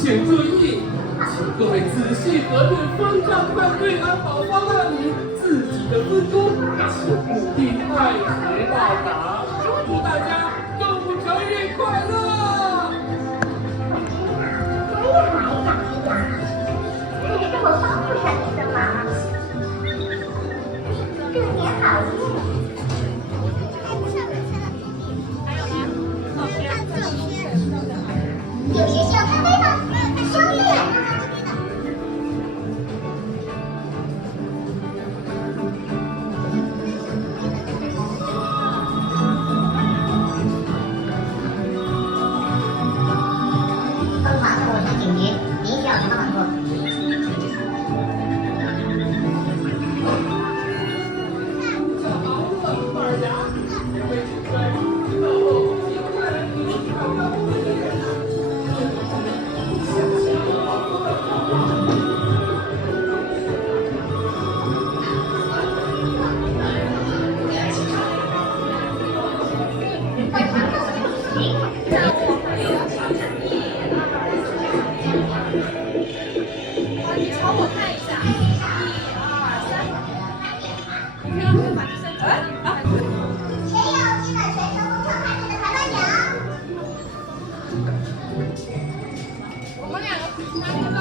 请注意，请各位仔细核对方丈派对安保方案里自己的分工，请务必按时到达。祝大家端午节日快乐！这个这么方便你的嘛？这个年好运。有谁需要咖啡吗？商业。疯狂动物城警局，您需要什么帮助？你朝我看一下，1、2、3，你看会把这些谁有基本全球工程派对的台湾奖？我们2个3个吧，